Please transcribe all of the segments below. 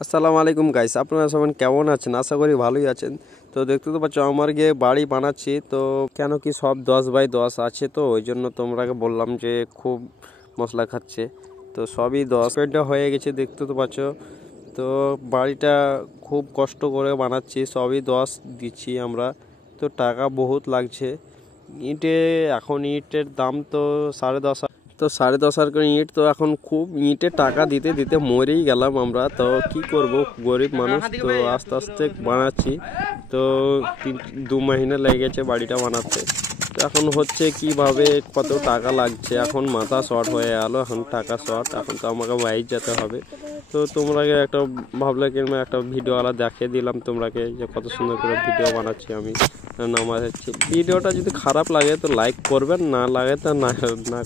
আসসালামু আলাইকুম গাইস, আপনারা সবাই কেমন আছেন? আশা করি ভালোই আছেন। তো দেখতে তো পাচ্ছ আমার গিয়ে বাড়ি বানাচ্ছি, তো কেন কি সব 10x10 আছে, তো ওই জন্য তোমরাকে বললাম যে খুব মশলা খাচ্ছে, তো সবই 10 পেন্টটা হয়ে গেছে দেখতে তো পাচ্ছ। তো বাড়িটা খুব কষ্ট করে বানাচ্ছি, সবই 10 দিচ্ছি আমরা, তো টাকা বহুত লাগছে ইটে। এখন ইটের দাম তো 10.5, তো 10.5 করে ইট, তো এখন খুব ইটে টাকা দিতে দিতে মরেই গেলাম আমরা। তো কি করব, গরিব মানুষ, তো আস্তে আস্তে বানাচ্ছি। তো 2 মহিনা লেগে গেছে বাড়িটা বানাতে। তো এখন হচ্ছে কিভাবে কত টাকা লাগছে, এখন মাথা শর্ট হয়ে গেল, এখন টাকা শর্ট, এখন তো আমাকে বাইরে যেতে হবে। তো তোমরাকে একটা ভাবলে কি একটা ভিডিওওয়ালা দেখিয়ে দিলাম তোমরাকে যে কত সুন্দর করে ভিডিও বানাচ্ছি আমি, নামাচ্ছি। ভিডিওটা যদি খারাপ লাগে তো লাইক করবেন, না লাগে তো না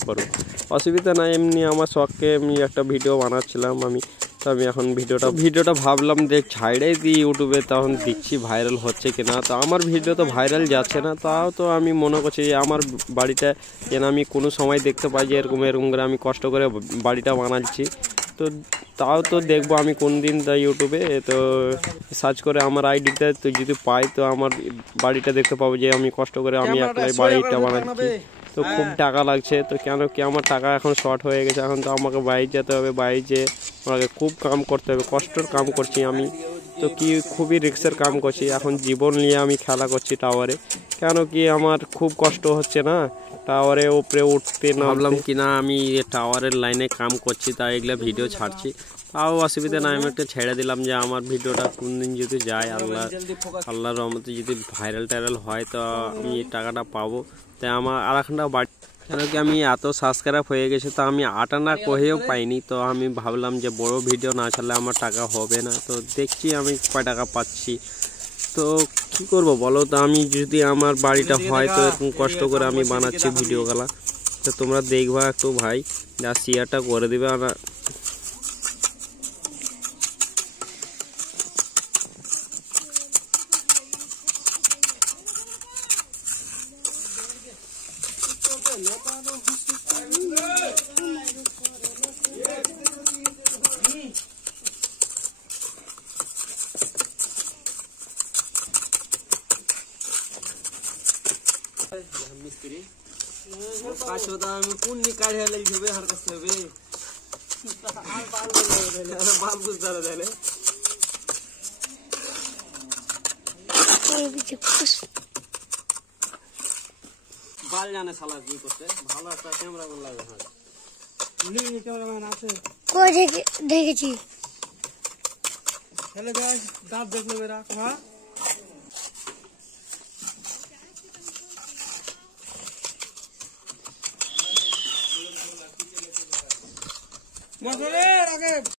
করবেন, অসুবিধা নাই। এমনি আমার শখকে আমি একটা ভিডিও বানাচ্ছিলাম আমি, তো আমি এখন ভিডিওটা ভাবলাম যে ছাইড়াই দিই ইউটিউবে, তখন দেখছি ভাইরাল হচ্ছে কিনা। তো আমার ভিডিও তো ভাইরাল যাচ্ছে না, তাও তো আমি মনে করছি যে আমার বাড়িটা যেন আমি কোনো সময় দেখতে পাই যে এরকম করে আমি কষ্ট করে বাড়িটা বানাচ্ছি। তো তাও তো দেখবো আমি কোন দিন ইউটিউবে তো সার্চ করে আমার আইডিতে তো যদি পাই, তো আমার বাড়িটা দেখতে পাবো যে আমি কষ্ট করে আমি একলাই বাড়িটা বানাচ্ছি। তো খুব টাকা লাগছে, তো কেন কি আমার টাকা এখন শর্ট হয়ে গেছে, এখন তো আমাকে বাইরে যেতে হবে, বাইরে যেয়ে আমাকে খুব কাম করতে হবে, কষ্টের কাম করছি আমি। তো কি খুবই রিস্কের কাম করছি, এখন জীবন নিয়ে আমি খেলা করছি টাওয়ারে। কেন কি আমার খুব কষ্ট হচ্ছে না টাওয়ারে উপরে উঠতে, নামলাম কিনা আমি টাওয়ারের লাইনে কাম করছি, তাই এগুলো ভিডিও ছাড়ছি। তাও অসুবিধা নাই, আমি একটা ছেড়ে দিলাম যে আমার ভিডিওটা কোন দিন যদি যায়, আল্লাহর রহমতে যদি ভাইরাল হয়, তো আমি টাকাটা পাবো। তাই আমার আর একটা বাড়ি, কেন কি আমি এত সাবস্ক্রাইব হয়ে গেছে, তো আমি আটানা কহেও পাইনি। তো আমি ভাবলাম যে বড় ভিডিও না ছাড়লে আমার টাকা হবে না, তো দেখছি আমি কয় টাকা পাচ্ছি। তো কি করব বলো, তো আমি যদি আমার বাড়িটা হয়, তো এরকম কষ্ট করে আমি বানাচ্ছি ভিডিওগুলা, তো তোমরা দেখবা একটু ভাই, যা শেয়ারটা করে দিবে। আর মিস্ত্রি কাছে আমি কোন কাঢ়ে লাগবে হার কাছে হবে বাল বুঝতে পারে বাল জানে শালা কি করতে, ভালো একটা ক্যামেরা বল লাগে। হ্যাঁ নি ক্যামেরাম্যান আছে কই দেখেছি, চলে গাইস দাঁত দেখলো মেরা। হ্যাঁ মজরে আগে